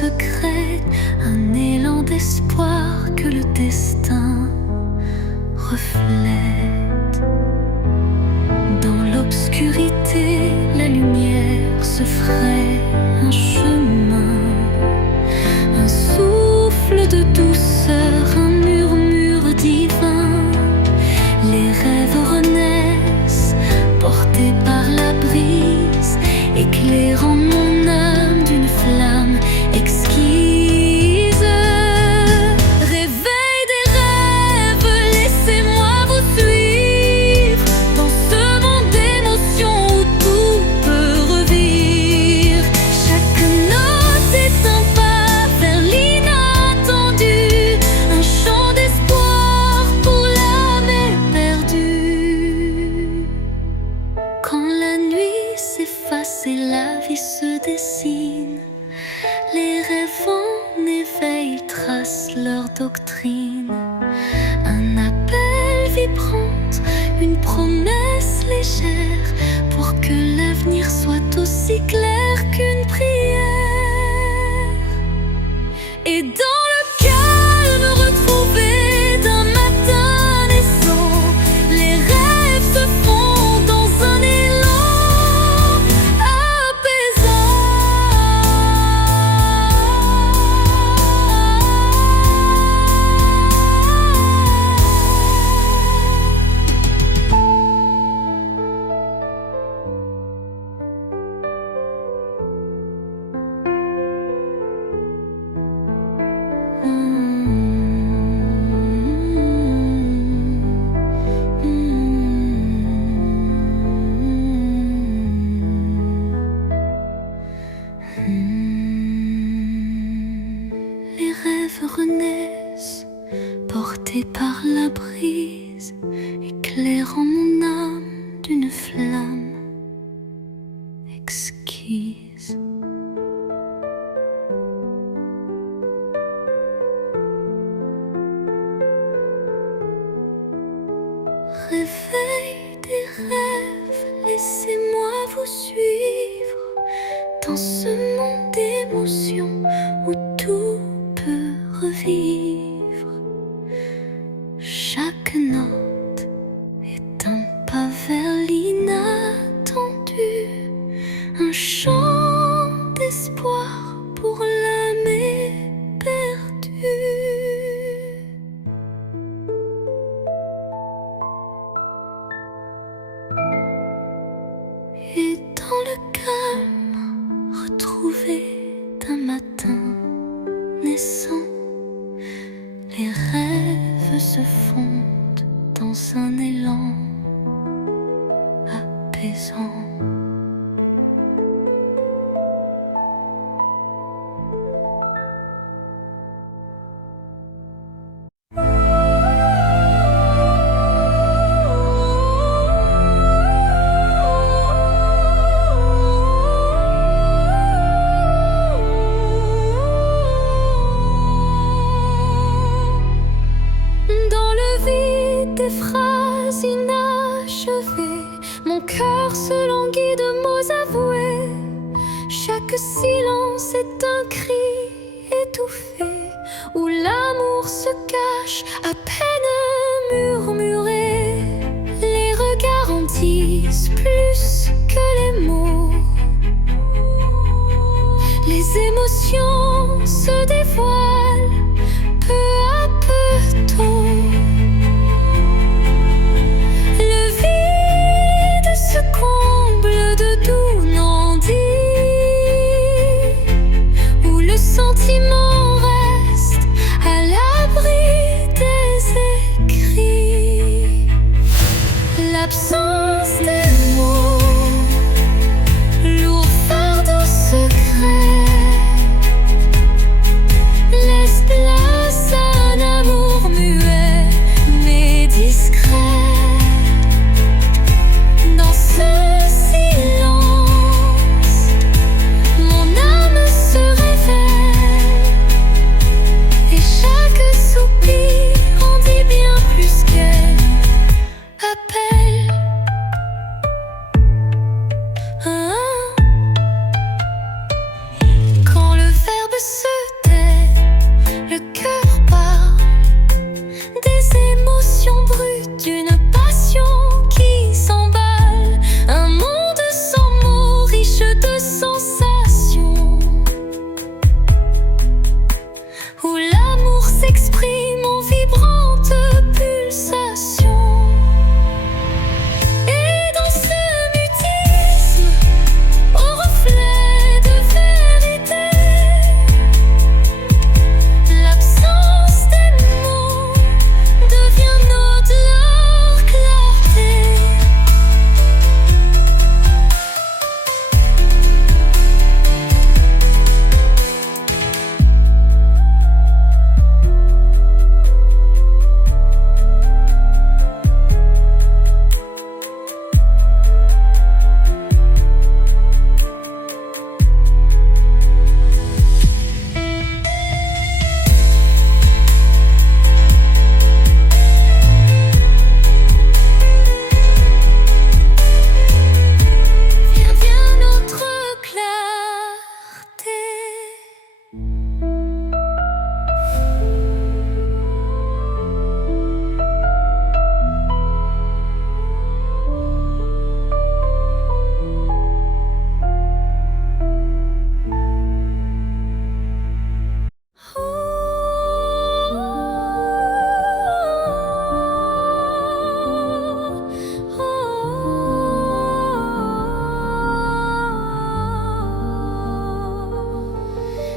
secret, un élan d'espoir que le destin reflète. Dans l'obscurité, la lumière se ferait un chemin, un souffle de douceur, un murmure divin. Les rêves renaissent, portés par la brise, éclairant mon âme d'une flamme exquise. Réveil des rêves, laissez-moi vous suivre dans ce monde d'émotions où tout peut revivre. Chaque note est un pas vers l'inattendu, un chant d'espoir pour l'âme éperdue. Quand la nuit s'efface et la vie se dessine, les rêves en éveil tracent leur doctrine. Un appel vibrante, une promesse légère, pour que l'avenir soit aussi clair qu'une prière. Et dans le calme retrouvé d'un matin naissant, les rêves se font dans un élan apaisant. Les rêves renaissent, portés par la brise, éclairant mon âme d'une flamme exquise. Réveil des rêves, laissez-moi vous suivre dans ce monde d'émotions où tout peut revivre. Chaque note est un pas vers l'inattendu, un chant d'espoir pour l'âme éperdue. Et dans le calme retrouvé d'un matin naissant, les rêves se fondent dans un élan apaisant. Dans le vide des phrases inachevées, mon cœur se languit de mots avoués. Chaque silence est un cri étouffé, où l'amour se cache à peine murmuré. Les regards en disent plus que les mots. Les émotions se dévoilent peu à peu tôt. Le vide se comble de doux non-dits, où le sentiment reste à l'abri des écrits. L'absence des mots, lourd fardeau secret, laisse place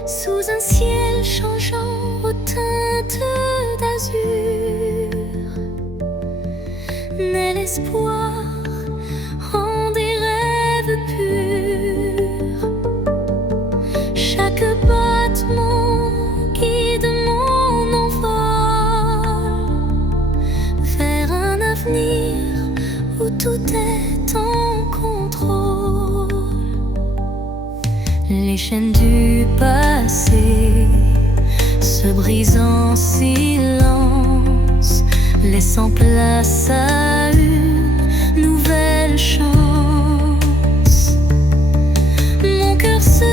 sous un ciel changeant aux teintes d'azur, naît l'espoir en des rêves purs. Chaque battement guide mon envol vers un avenir où tout est en contrôle. Les chaînes du passé se brisent en silence, laissant place à une nouvelle chance. Mon cœur se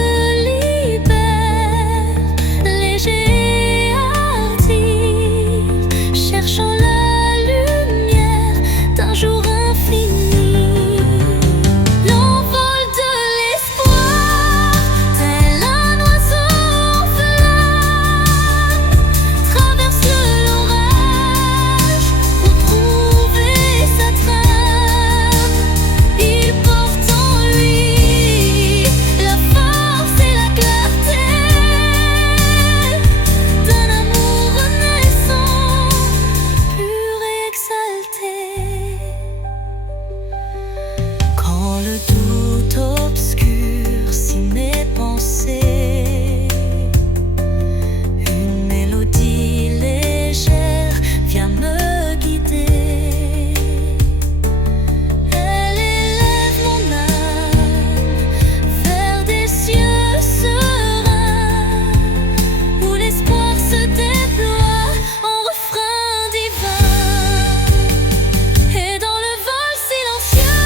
libère, léger et hardi, cherchant la lumière d'un jour infini. L'envol de l'espoir, tel un oiseau en flamme, traverse l'orage pour trouver sa trame. Il porte en lui la force et la clarté d'un amour renaissant, pur et exalté. Quand le doute obscurcit mes pensées, une mélodie légère vient me guider. Elle élève mon âme vers des cieux sereins, où l'espoir se déploie en refrain divin. Et dans le vol silencieux de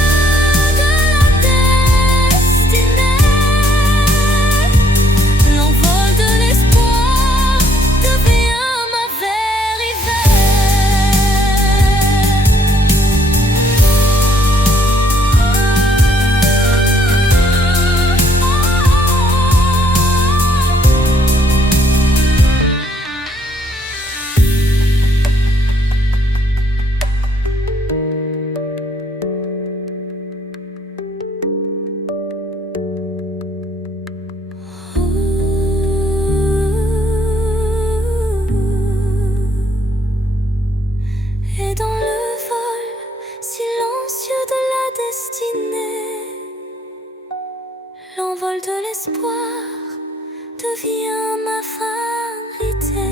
la destinée, l'envol de l'espoir devient ma vérité. Et dans le vol silencieux de la destinée, l'envol de l'espoir devient ma vérité.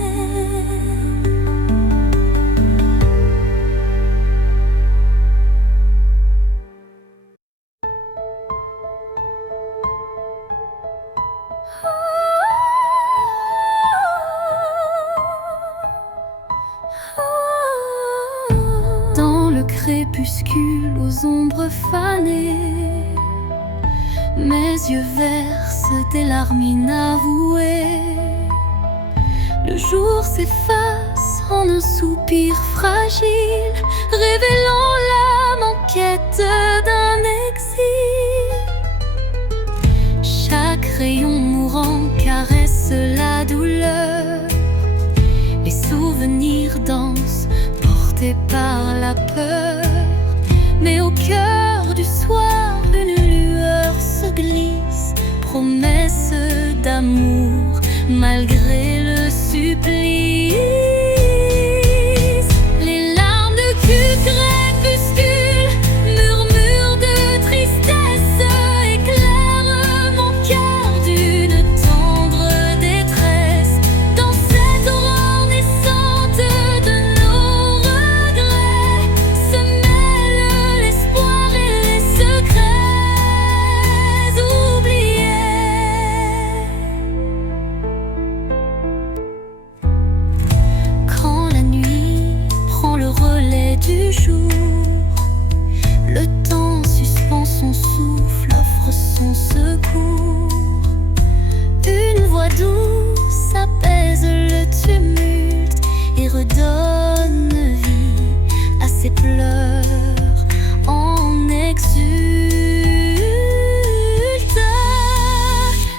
Dans le crépuscule aux ombres fanées, mes yeux versent des larmes inavouées. Le jour s'efface en un soupir fragile, révélant l'âme en quête d'un exil. Chaque rayon mourant caresse la douleur, les souvenirs dansent portés par la peur. Mais au cœur du soir, une lueur se glisse, promesse d'amour malgré le supplice. Les larmes de crépuscule, murmures de tristesse, éclairent mon cœur d'une tendre détresse. Dans cette aurore naissante de nos regrets se mêlent l'espoir et les secrets oubliés. Quand la nuit prend le relais du jour, le temps suspend son souffle, offre son secours. Une voix douce apaise le tumulte et redonne vie à ses pleurs en exulte.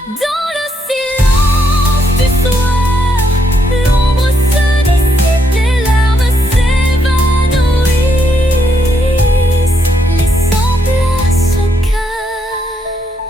Dans le silence du soir, l'ombre se dissipe, les larmes s'évanouissent, laissant place au calme.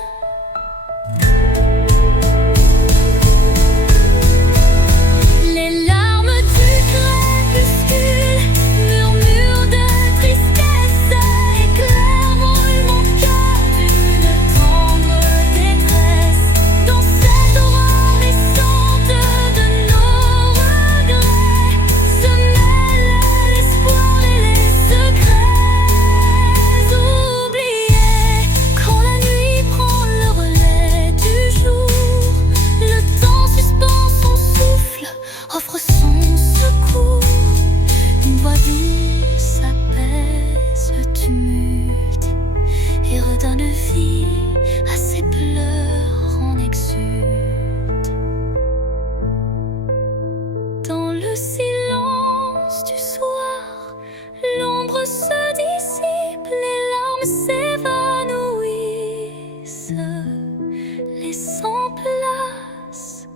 laissant place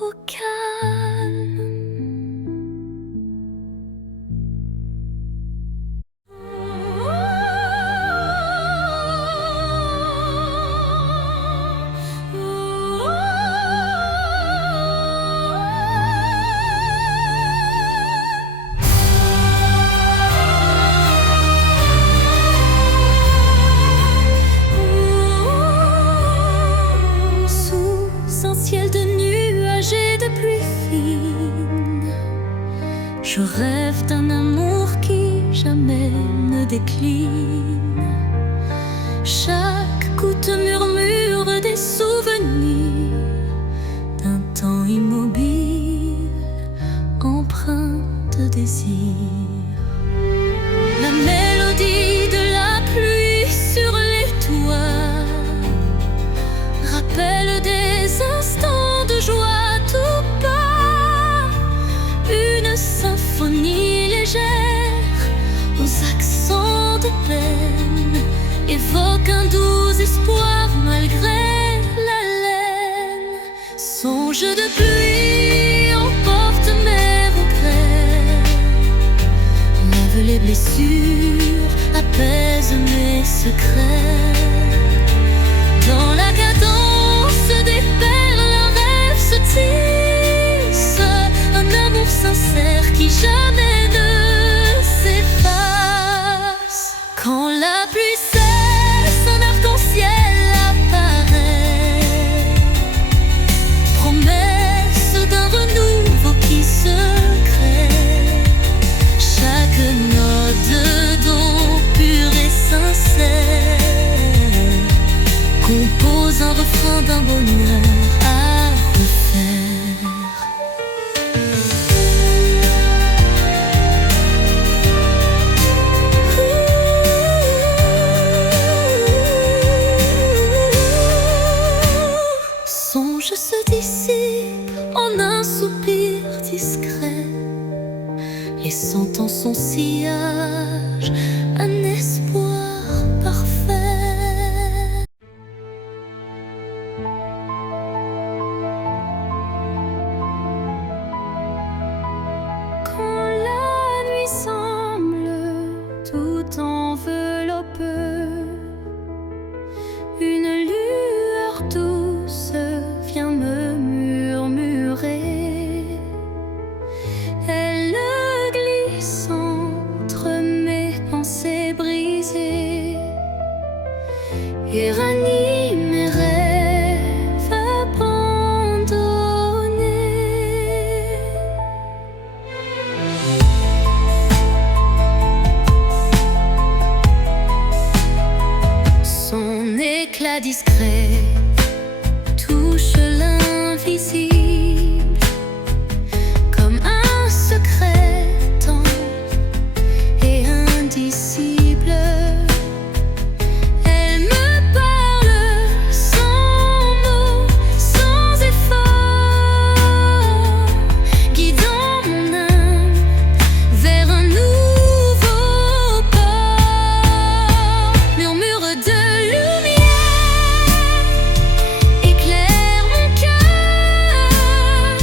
au calme. Je rêve d'un amour qui jamais ne décline. Chaque goutte murmure des souvenirs d'un temps immobile, empreint de désir. La mélodie de la pluie sur les toits rappelle des instants de joie tout bas. Une symphonie légère aux accents de peine évoque un doux espoir malgré la laine. Songe de pluie emporte mes regrets, lave les blessures, apaise mes secrets. Dans la cadence des perles, un rêve se tisse, un amour sincère qui jamais ne s'efface. Quand la pluie cesse, un arc-en-ciel apparaît, promesse d'un renouveau qui se crée. Chaque note de don pur et sincère compose un refrain d'un bonheur à refaire. Songe se dissipe en un soupir discret, laissant en son sillage un espoir parfait. Quand la nuit semble tout envelopper, une lueur douce vient me murmurer. Elle glisse entre mes pensées brisées et ranime mes rêves abandonnés. Son éclat discret touche l'invisible comme un secret tendre et indicible. Elle me parle sans mots, sans effort, guidant mon âme vers un nouveau port. Murmure de lumière éclaire mon cœur.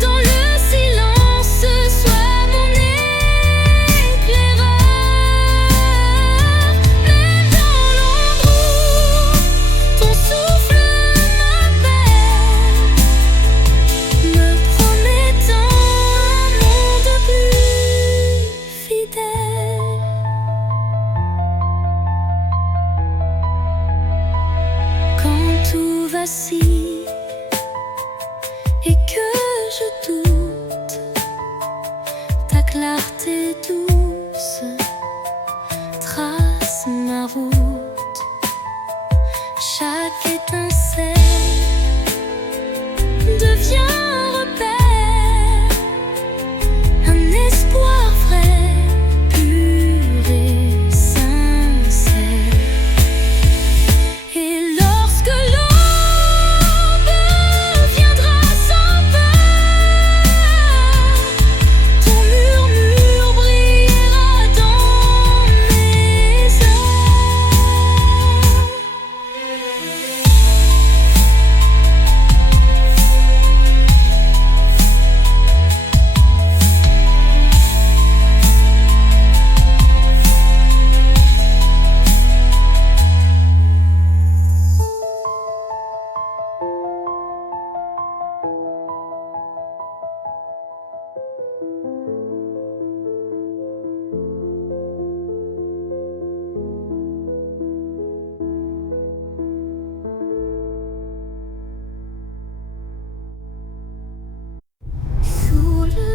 Dans le silence, sois mon éclaireur. Même dans l'ombre où ton souffle m'appelle, me promettant un monde plus fidèle. Quand tout vacille et que je doute, ta clarté douce trace ma route. Chaque étincelle devient un repère, un espoir vrai, pur et sincère. Et lorsque l'aube viendra sans peur,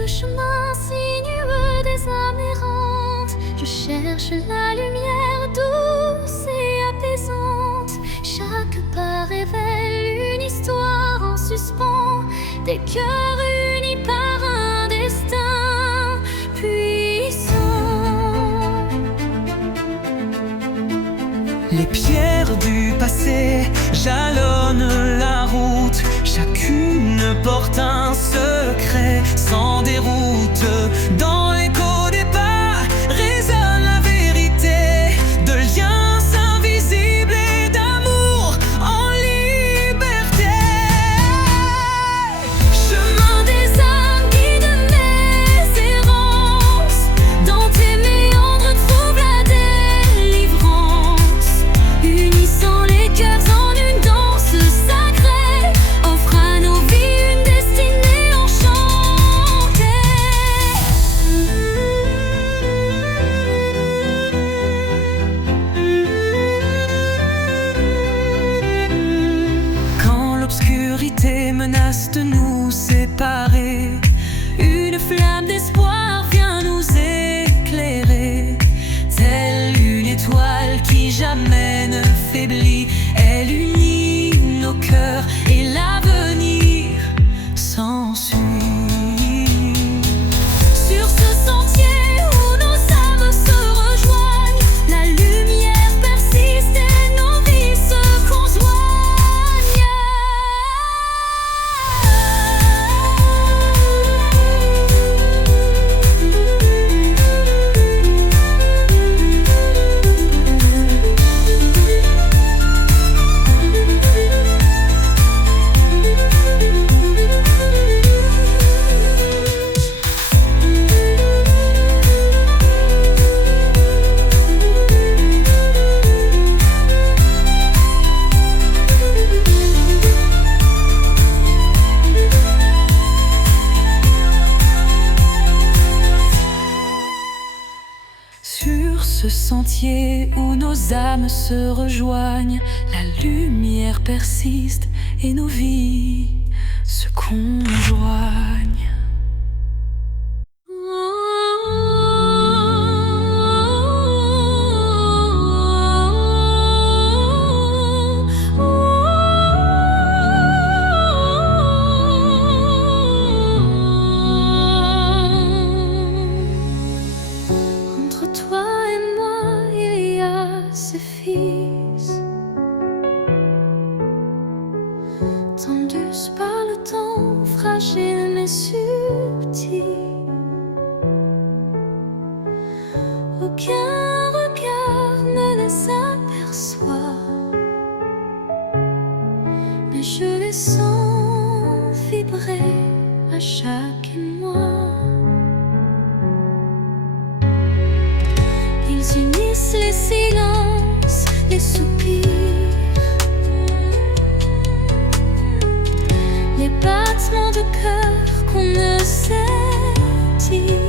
le chemin sinueux des âmes errantes. Je cherche la lumière douce et apaisante. Chaque pas révèle une histoire en suspens, des cœurs unis par un destin puissant. Les pierres du passé jalonnent la route, chacune porte un secret sans déroute. Dans l'écho des pas résonne la vérité de liens invisibles et d'amour en liberté. Chemin des âmes, guide mes errances. Dans tes méandres trouve la délivrance. Unissant les cœurs en une danse sacrée, offre à nos vies une destinée enchantée. Quand l'obscurité menace de nous séparer, une flamme d'espoir vient nous éclairer. Telle une étoile qui jamais ne faiblit, elle unit nos cœurs et l'avenir s'ensuit. Sur ce sentier où nos âmes se rejoignent, la lumière persiste et nos vies se Sur ce sentier où nos âmes se rejoignent, la lumière persiste et nos vies se conjoignent. Entre toi et moi, il y a ce fils, tendus par le temps, fragile mais subtil. Aucun regard ne les aperçoit, mais je les sens vibrer à chaque émoi. Ils unissent les silences, les soupirs, les battements de cœur qu'on ne sait dire.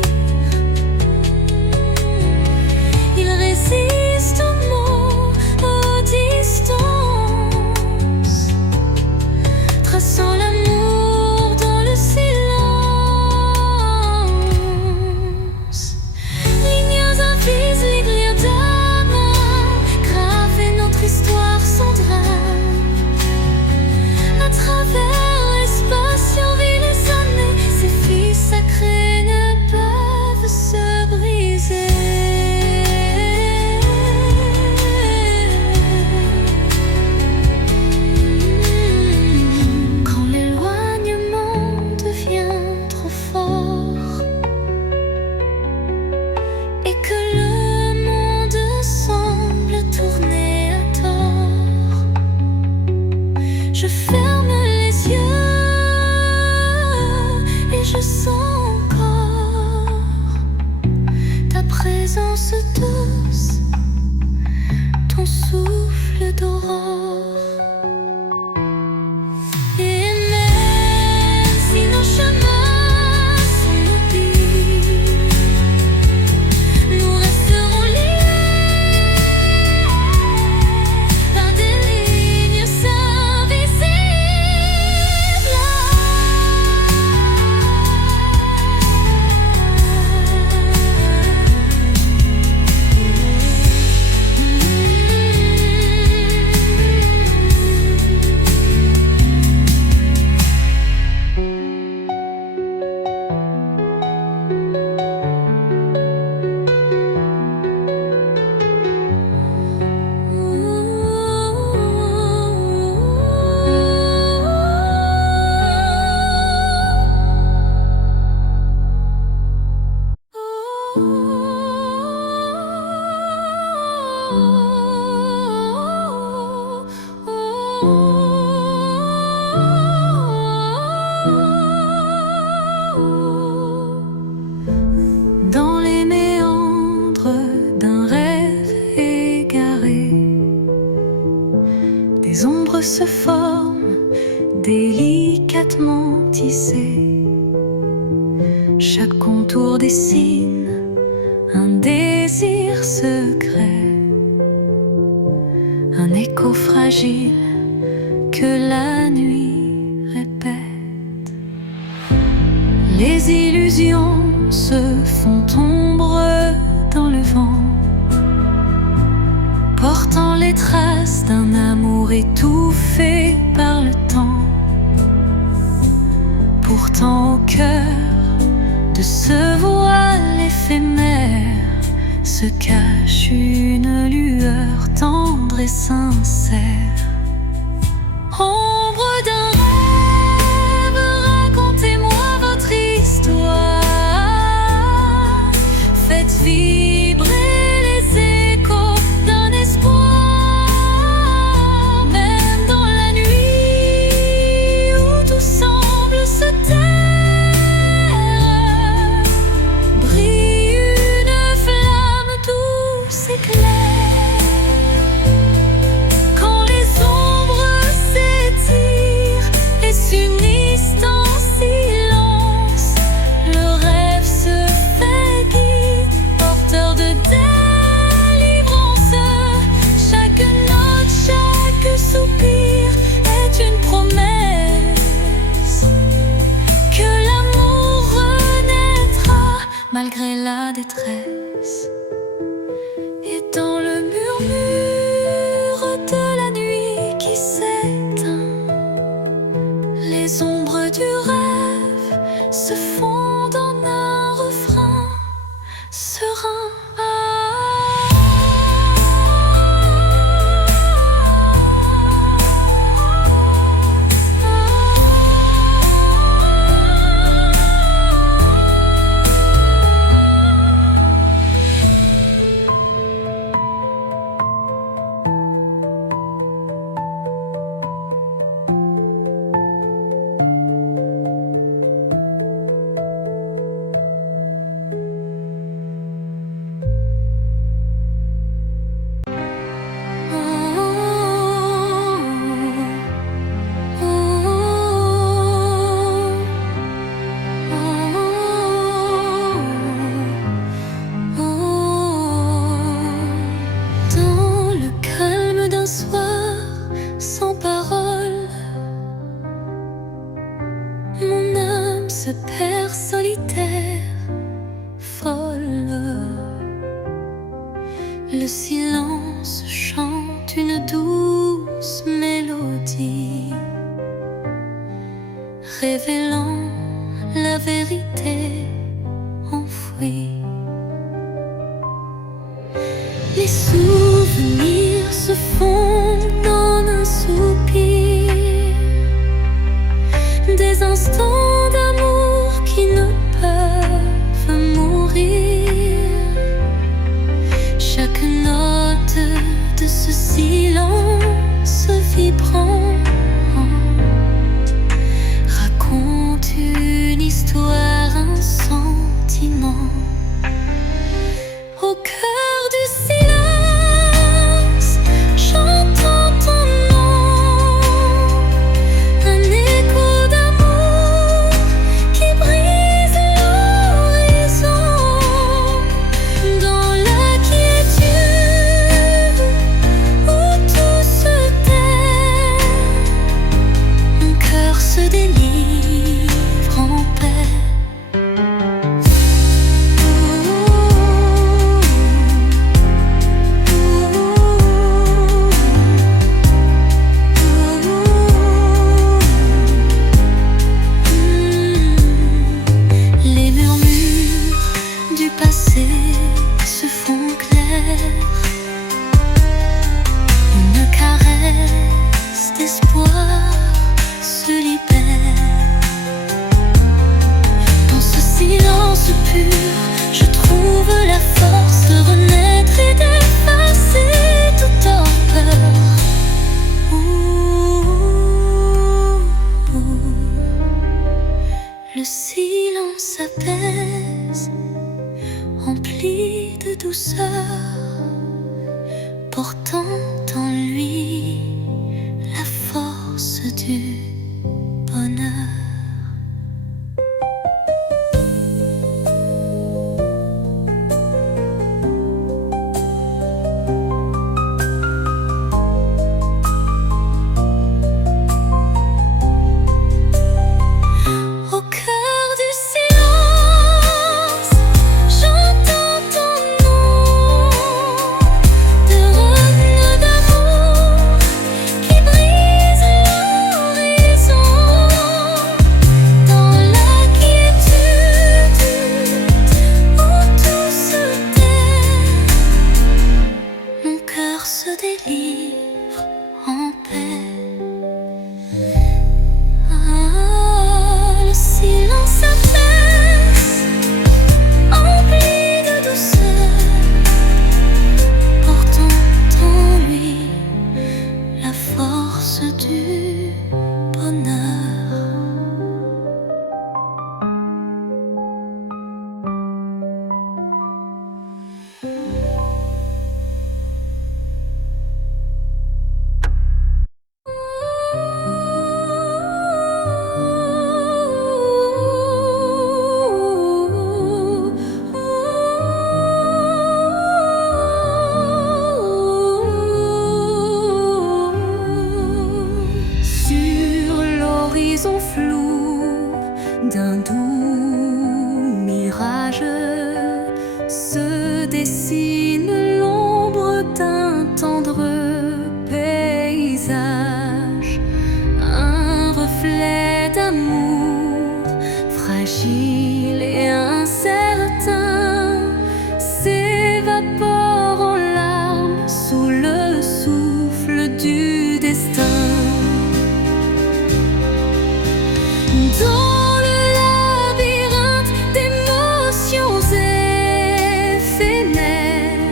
Ils résistent aux mots, aux distances, traçant l'amour dans le silence. Lignes invisibles d'âme, graver notre histoire sans drame. À travers l'espace survit les années, ces filles sacrées ne peuvent se forme, délicatement tissé. Chaque contour dessine un désir secret, un écho fragile que la nuit répète. Les illusions se font ombre dans le vent, portant les traces d'un amour étouffé par le temps. Pourtant au cœur de ce voile éphémère se cache une lueur tendre et sincère. Ombre d'un rêve, racontez-moi votre histoire. Faites vibrer les échos d'un espoir. Même dans la nuit où tout semble se taire, brille une flamme douce et claire. Malgré la détresse, et dans le murmure de la nuit qui s'éteint, les ombres du rêve se fondent en un refrain serein. Se perd solitaire, folle. Le silence chante une douce mélodie, révélant la vérité enfouie. Les souvenirs se fondent en un soupir, des instants d'amour qui ne peuvent mourir. Chaque note de ce silence vibrant raconte une histoire, un sentiment. Au cœur du silence, j'entends ton nom, un écho d'amour qui brise l'horizon. Dans la quiétude où tout se tait, mon cœur se délivre en paix. Les murmures du passé se font clairs, une caresse d'espoir se libère. Dans ce silence pur, je trouve la force de renaître et d'effacer toute torpeur. Le silence apaise, empli de douceur, portant en lui la force l'horizon flou d'un doux mirage se dessine l'ombre d'un tendre paysage, un reflet d'amour fragile et incertain s'évapore en larmes sous le souffle du destin. Dans le labyrinthe d'émotions éphémères,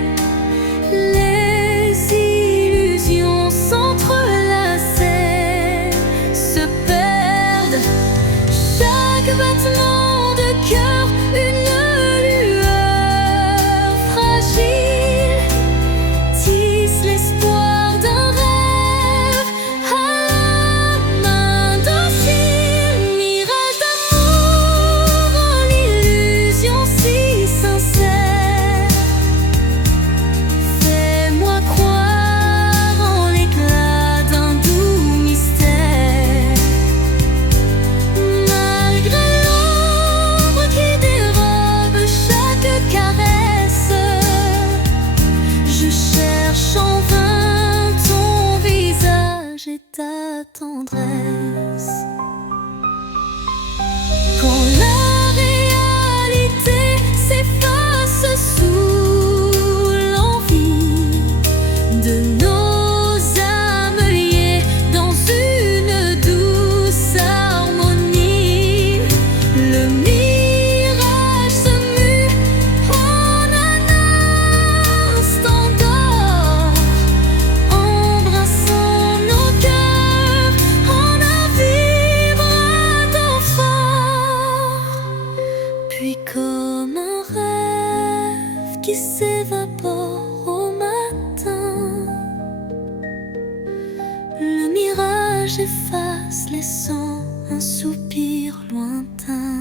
les illusions s'entrelacent, se perdent. Chaque battement de cœur, une lueur fragile, tisse l'espoir d'un rêve à la main docile. Mirage d'amour en illusion si sincère, fais-moi croire en l'éclat d'un doux mystère. Malgré l'ombre qui dérobe chaque caresse, je cherche en vain ton visage et ta tendresse. Quand la réalité s'efface sous l'envie de nos âmes liées dans une douce harmonie, le mirage se mue en un instant d'or, embrassant nos cœurs en un vibrato fort. Puis comme un rêve qui s'évapore au matin, le mirage efface, laissant un soupir lointain.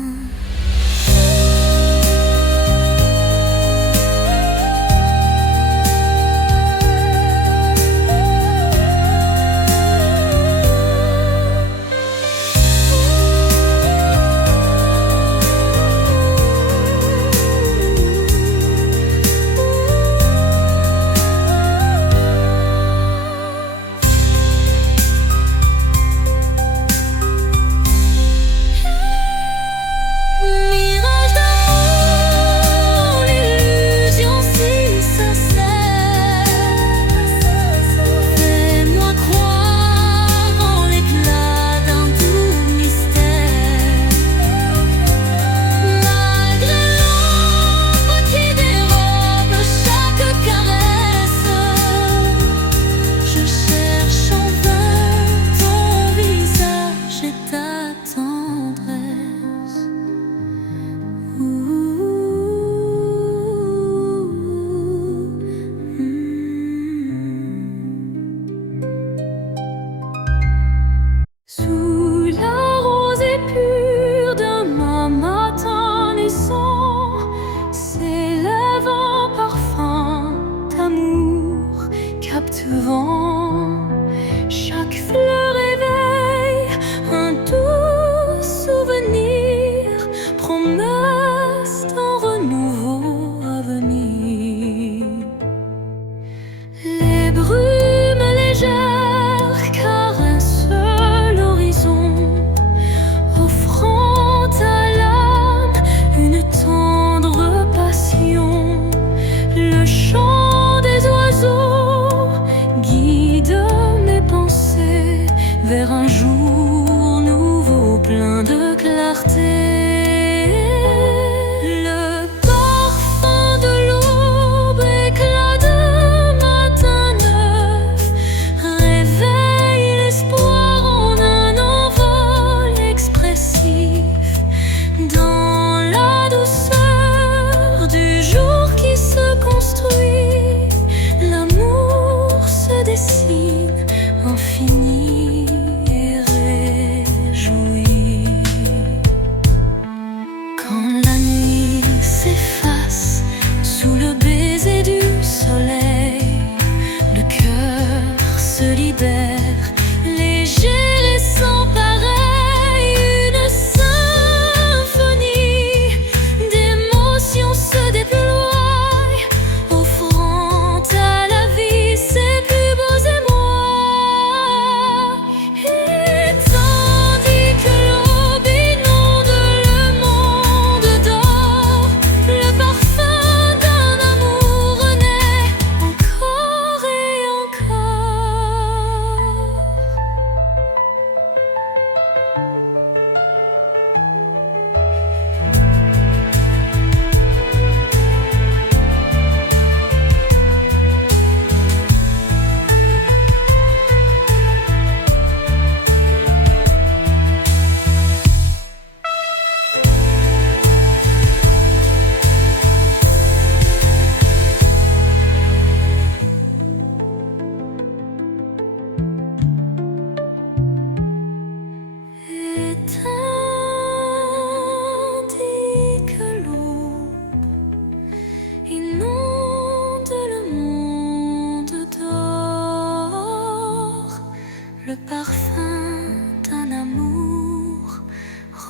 Mirage d'amour, l'illusion si sincère, fais-moi croire en l'éclat d'un doux mystère. Malgré l'ombre qui dérobe chaque caresse, je cherche en vain ton visage et ta tendresse. Sous la rosée pure d'un matin naissant s'élève un parfum d'amour captivant. Chaque fleur éveille un doux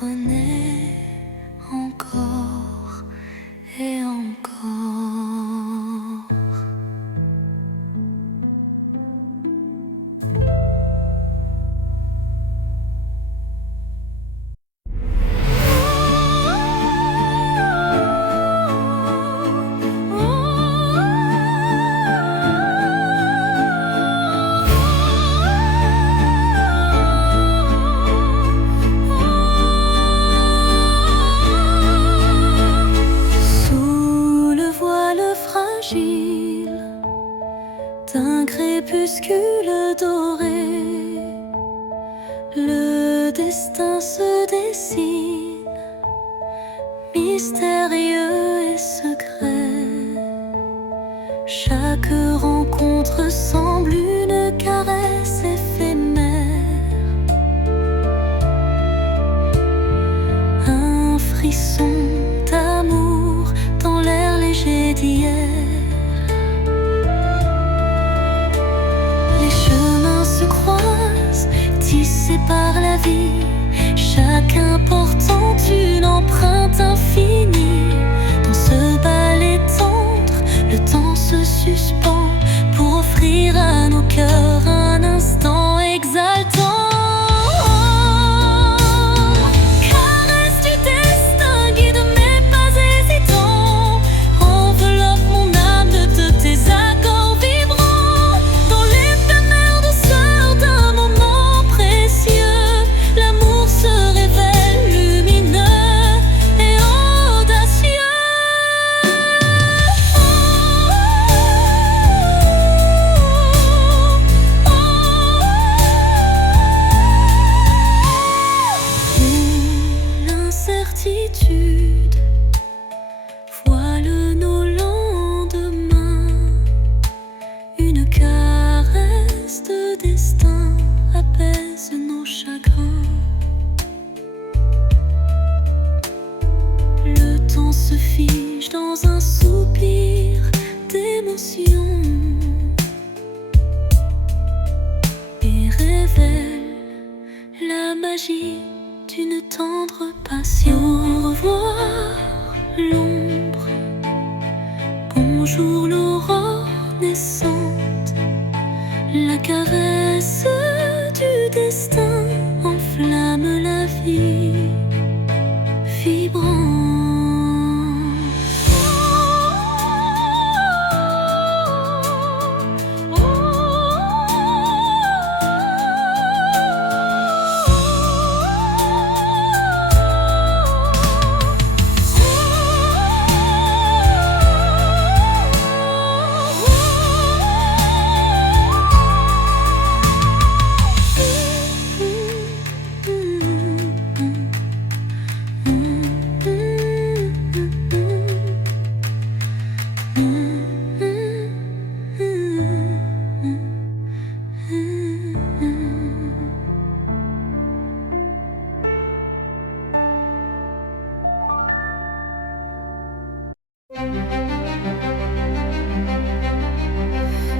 renaît encore et encore. D'un crépuscule doré, le destin se dessine, mystérieux et secret. Chaque rencontre semble une caresse éphémère, un frisson d'amour dans l'air léger d'hier. Tissés par la vie, chacun portant une empreinte infinie. Dans ce ballet tendre, le temps se suspend pour offrir à nos cœurs un instant exaltant. Caresse du destin, guide mes pas hésitants, enveloppe mon âme de tes accords vibrants. Dans l'éphémère douceur d'un moment précieux, l'amour se révèle lumineux et audacieux. L'incertitude voile nos lendemains, une caresse de destin apaise nos chagrins. Le temps se fige dans un soupir d'émotion et révèle la magie d'une tendre passion. Au revoir l'ombre, bonjour l'aurore naissante. La caresse du destin enflamme la vie vibrante.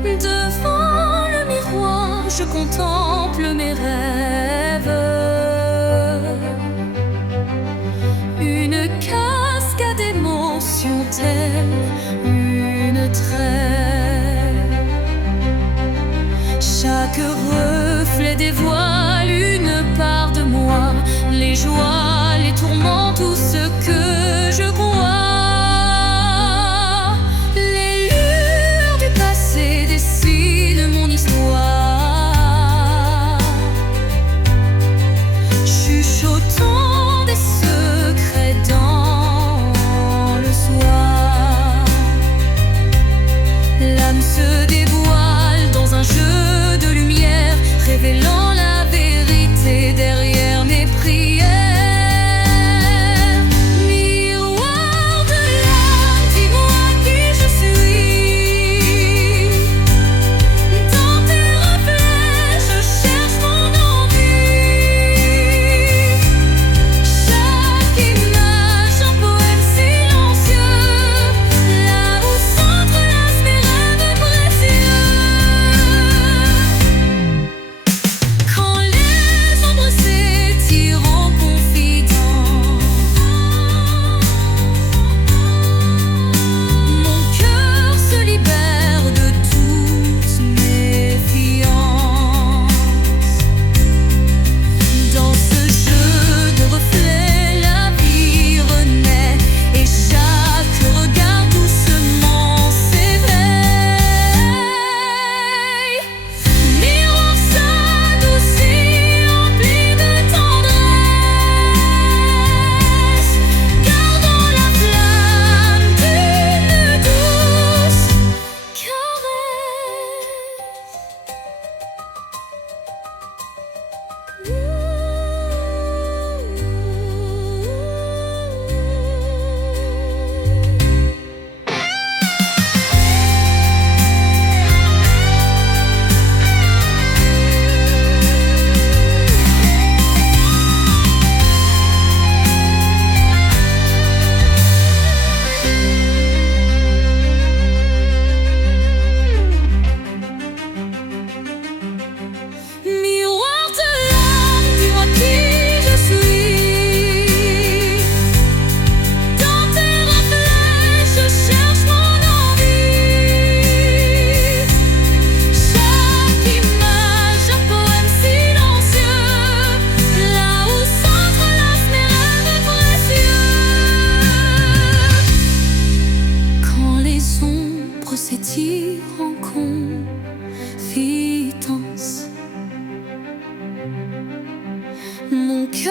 Devant le miroir, je contemple mes rêves. Une cascade d'émotions telle une trêve. Chaque reflet dévoile une part de moi, les joies, les tourments, tout ce que je crois. Dessine mon histoire, chuchotant des secrets dans le soir. L'âme se dévoile dans un jeu de lumière, révélant la vérité derrière mes prières.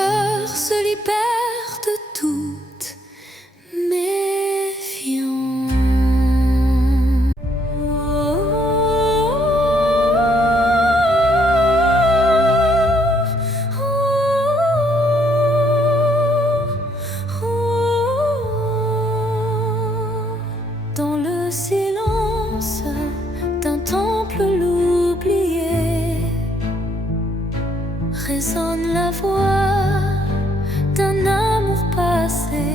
cœur se libère de toute méfiance. Dans le silence d'un temple l'oublié, résonne la voix d'un amour passé.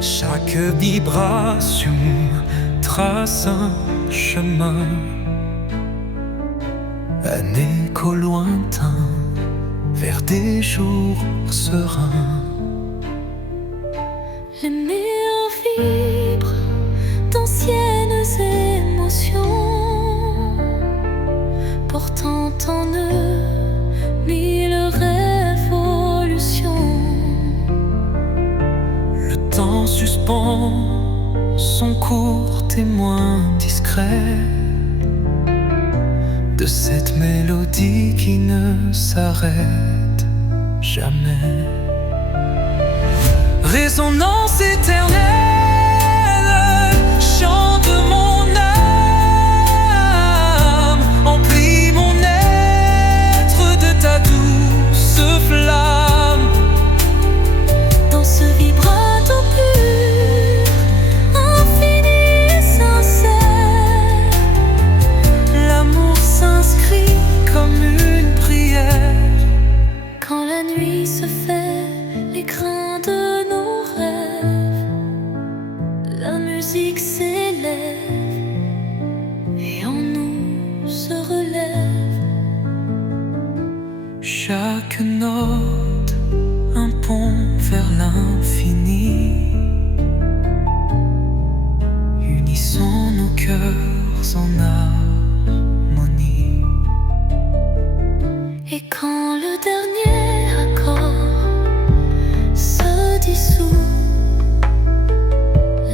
Chaque vibration trace un chemin, un écho lointain vers des jours sereins. Les murs vibrent d'anciennes émotions, portant en eux mille révolutions. Le temps suspend son court témoin discret de cette mélodie qui ne s'arrête jamais. Résonance éternelle, chante mon âme, emplis mon être de ta douce flamme. Dans ce vibrato pur, infini et sincère, L'amour s'inscrit comme une prière. quand la nuit se fait l'écrin de nos rêves, la musique s'élève et en nous se relève. Chaque note, un pont vers l'infini. Unissons nos cœurs en harmonie. Et quand le dernier accord se dissout,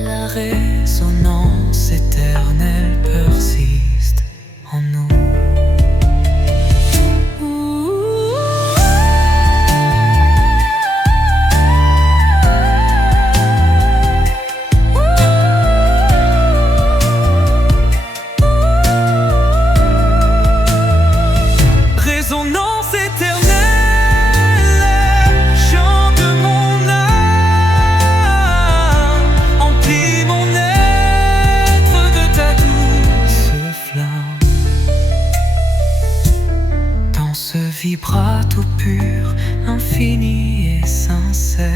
La résonance éternelle persiste en nous. Résonance éternelle, chante mon âme, emplis mon être de ta douce flamme. Dans ce vibrato pur, infini et sincère,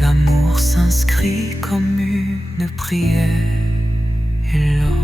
l'amour s'inscrit comme une prière. Hello.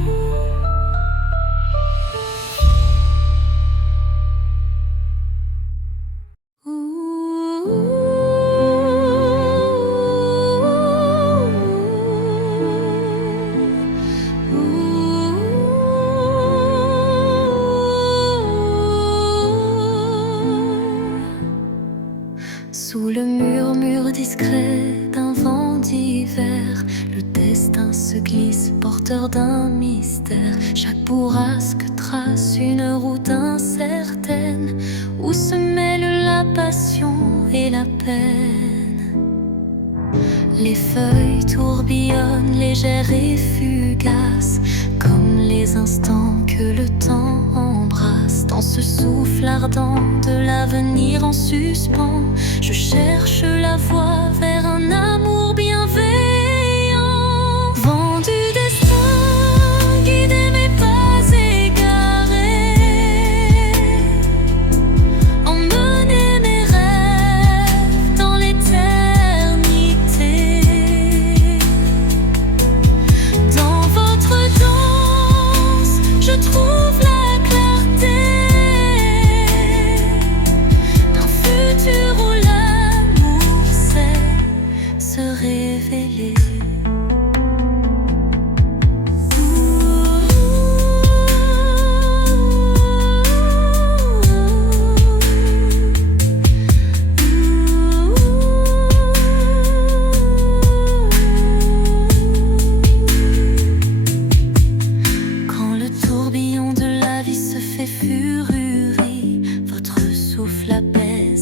Sous le murmure discret d'un vent d'hiver, le destin se glisse, porteur d'un mystère. Chaque bourrasque trace une route incertaine, où se mêlent la passion et la peine. Les feuilles tourbillonnent, légères et fugaces, comme les instants que le temps embrasse. Dans ce souffle ardent de l'avenir en suspens, je cherche la voie vers un amour bienveillant. Vent du destin, guidez mes pas égarés, emmenez mes rêves dans l'éternité. Dans votre danse, je trouve la clarté d'un futur où l'amour sait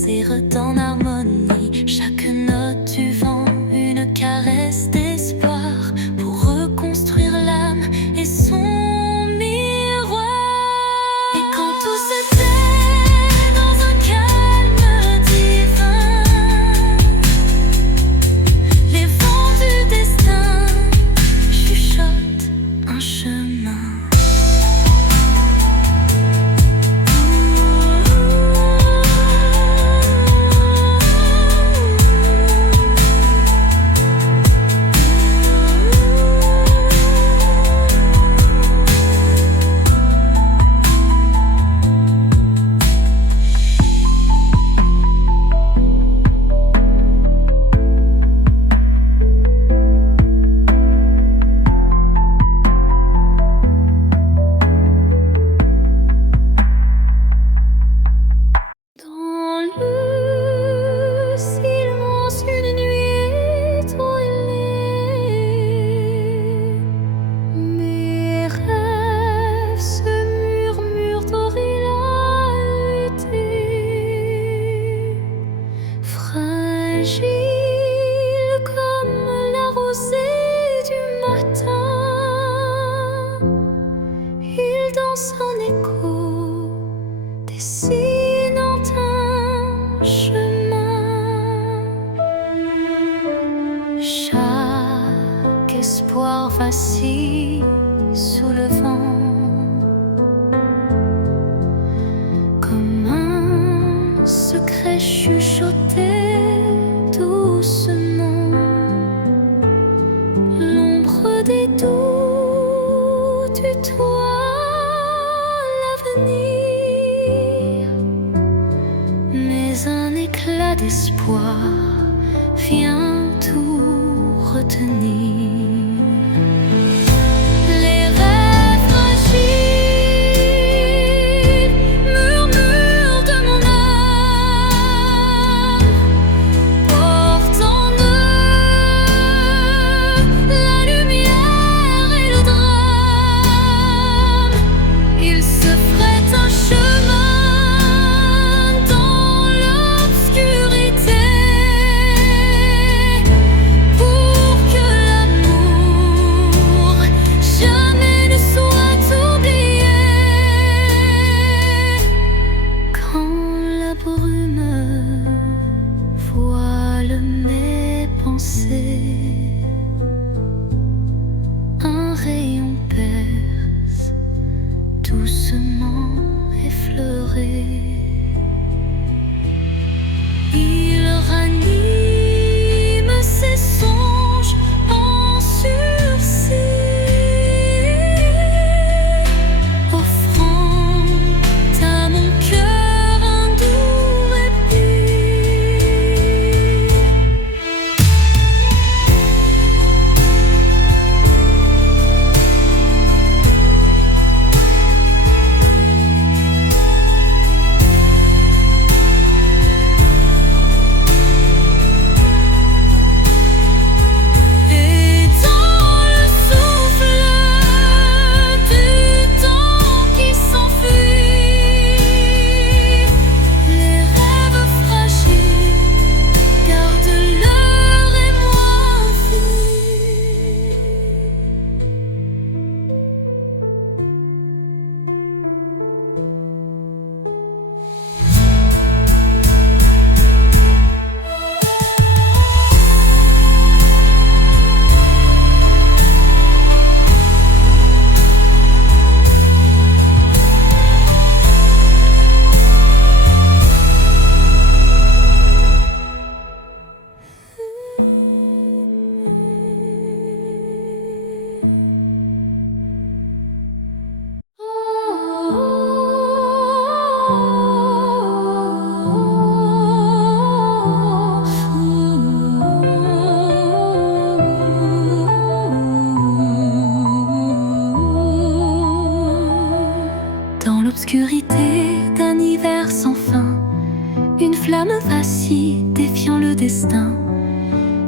serrent en harmonie. Chaque note du vent, une caresse d'espoir pour reconstruire l'âme et son miroir. Et quand tout se tait dans un calme divin, les vents du destin chuchotent un chemin. En écho, dessinant un chemin. Chaque espoir vacille sous le vent, comme un secret chuchoté doucement. L'ombre des doutes du toit, mais un éclat d'espoir vient tout retenir. Les rêves fragiles murmurent de mon âme, portent en eux la lumière et le drame. Ils se frayent un chemin un rayon perce, doucement effleuré. Il ranime ses songes en sursis, offrant à mon cœur un doux répit. l'obscurité d'un hiver sans fin, une flamme vacille défiant le destin.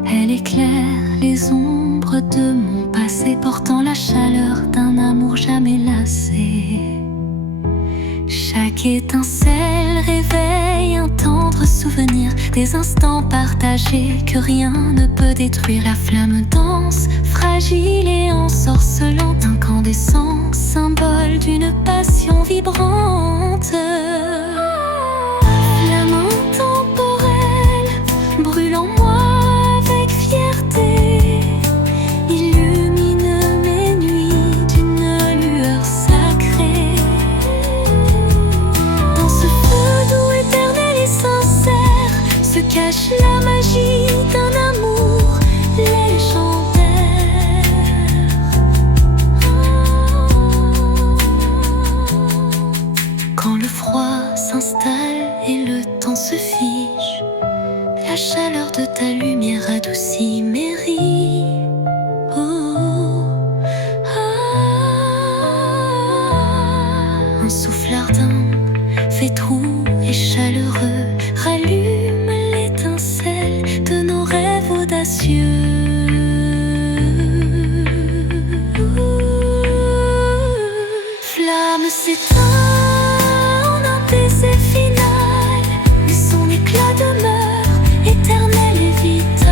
Elle éclaire les ombres de mon passé, portant la chaleur d'un amour jamais lassé. Chaque étincelle réveille un tendre sourire. souvenirs, des instants partagés que rien ne peut détruire. La flamme danse, fragile et ensorcelante, incandescent, symbole d'une passion vibrante. Flamme intemporelle, brûle en moi avec fierté, illumine mes nuits d'une lueur sacrée. Dans ce feu doux, éternel et sincère, se cache la magie d'un amour légendaire. Quand le froid s'installe et le temps se fige, la chaleur de ta lumière adoucit mes rides. Un souffle ardent, fait roux et chaleureux, rallume l'étincelle de nos rêves audacieux. Flamme s'éteint en un baiser final, mais son éclat demeure éternel et vital.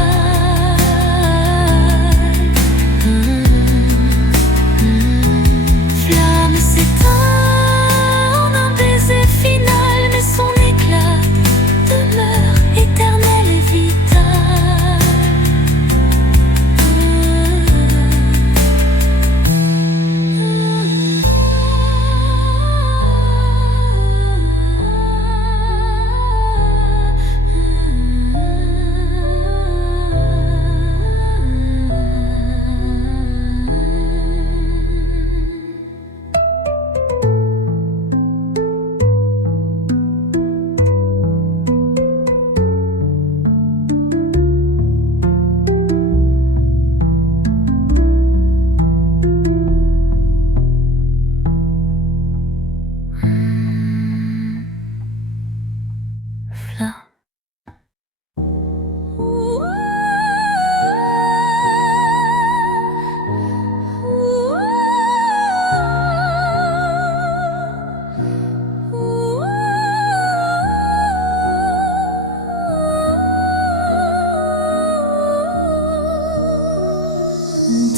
Flamme s'éteint en un baiser final, mais son éclat demeure éternel et vital.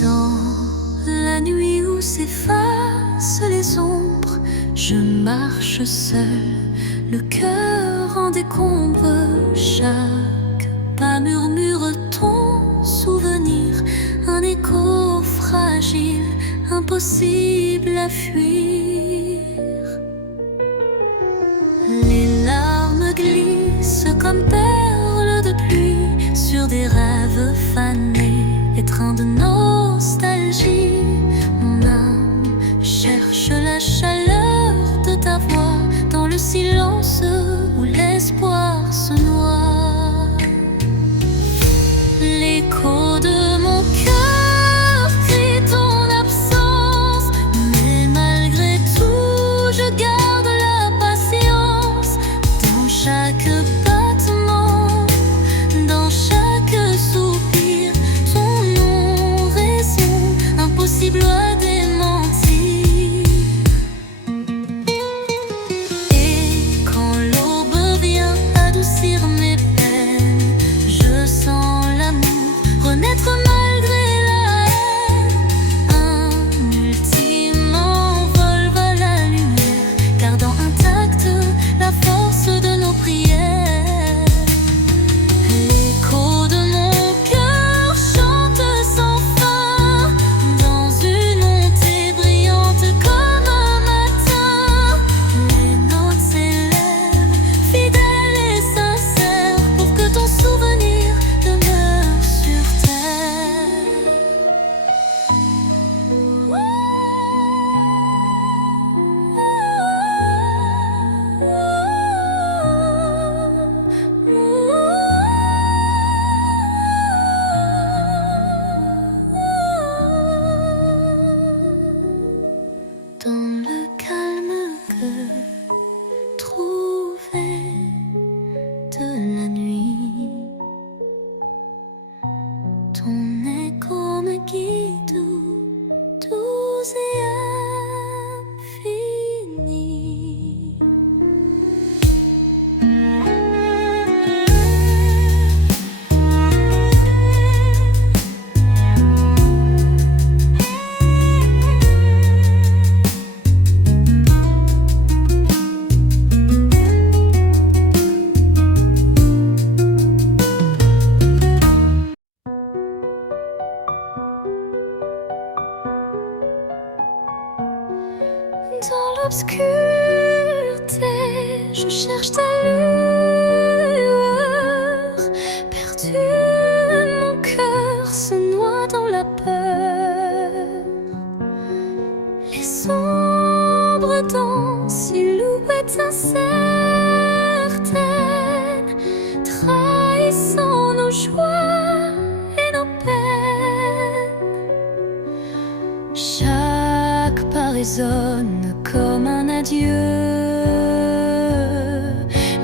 Dans la nuit où s'effacent les ombres, je marche seul, le cœur en décombre. Chaque pas murmure ton souvenir, un écho fragile, impossible à fuir. Les larmes glissent comme perles de pluie sur des rêves fanés, étreints de nostalgie. Mon âme cherche la chaleur de ta voix dans le silence où l'espoir se noie. L'écho de mon cœur crie ton absence, mais malgré tout je garde la patience. Dans chaque battement, dans chaque soupir, ton nom résonne, impossible à démentir. Et quand l'aube vient adoucir mes peines, je sens l'amour renaître malgré la haine. Un ultime envol va la lumière, gardant intacte la force de nos prières. L'écho de mon cœur chante sans fin, dans une montée brillante comme un matin. Les notes s'élèvent, fidèles et sincères, pour que ton souvenir demeure sur terre. Dans le calme que trouvé de la nuit, ton écho me guide doux et infini.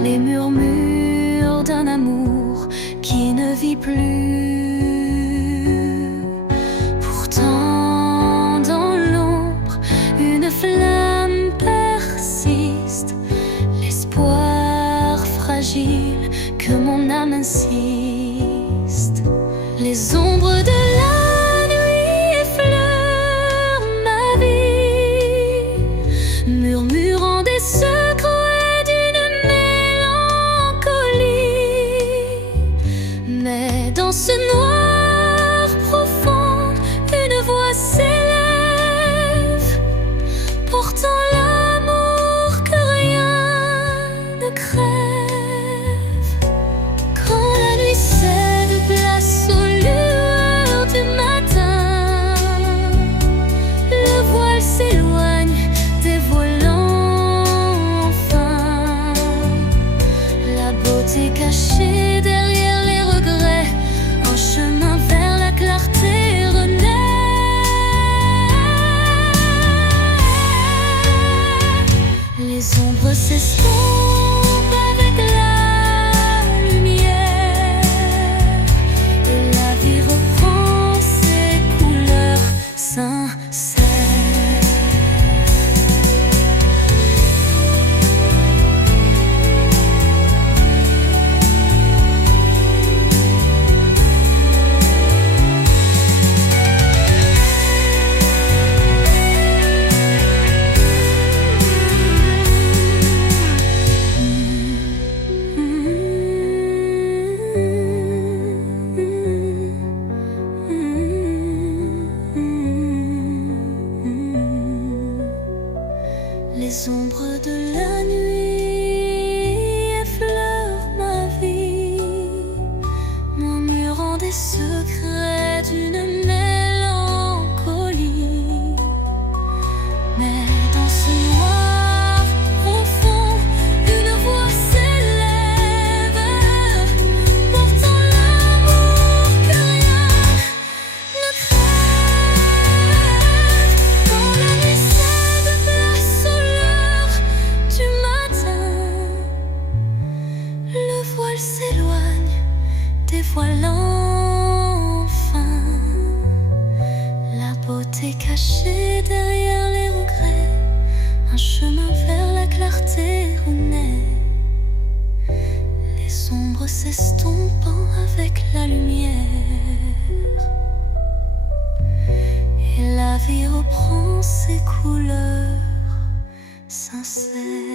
les murmures d'un amour qui ne vit plus. Pourtant, dans l'ombre, une flamme persiste, l'espoir fragile que mon âme insiste. Les ombres de la nuit effleurent ma vie, murmurant des secrets d'une mélancolie. Mais dans ce noir profond, une voix s'élève, portant l'amour que rien ne crève. Quand la nuit cède place aux lueurs du matin, le voile s'éloigne, dévoilant enfin la beauté cachée derrière les regrets. Un chemin vers la clarté renaît. Les ombres s'estompent avec la lumière, et la vie reprend ses couleurs sincères. Les ombres de la nuit effleurent ma vie, murmurant des secrets d'une mélancolie. Mais dans ce noir profond, une voix s'élève, portant l'amour que rien ne crève. Quand la nuit cède place aux lueurs du matin, le voile s'éloigne, dévoilant enfin la beauté cachée derrière les regrets. Un chemin vers la clarté renaît, les ombres s'estompant avec la lumière, et la vie reprend ses couleurs sincères.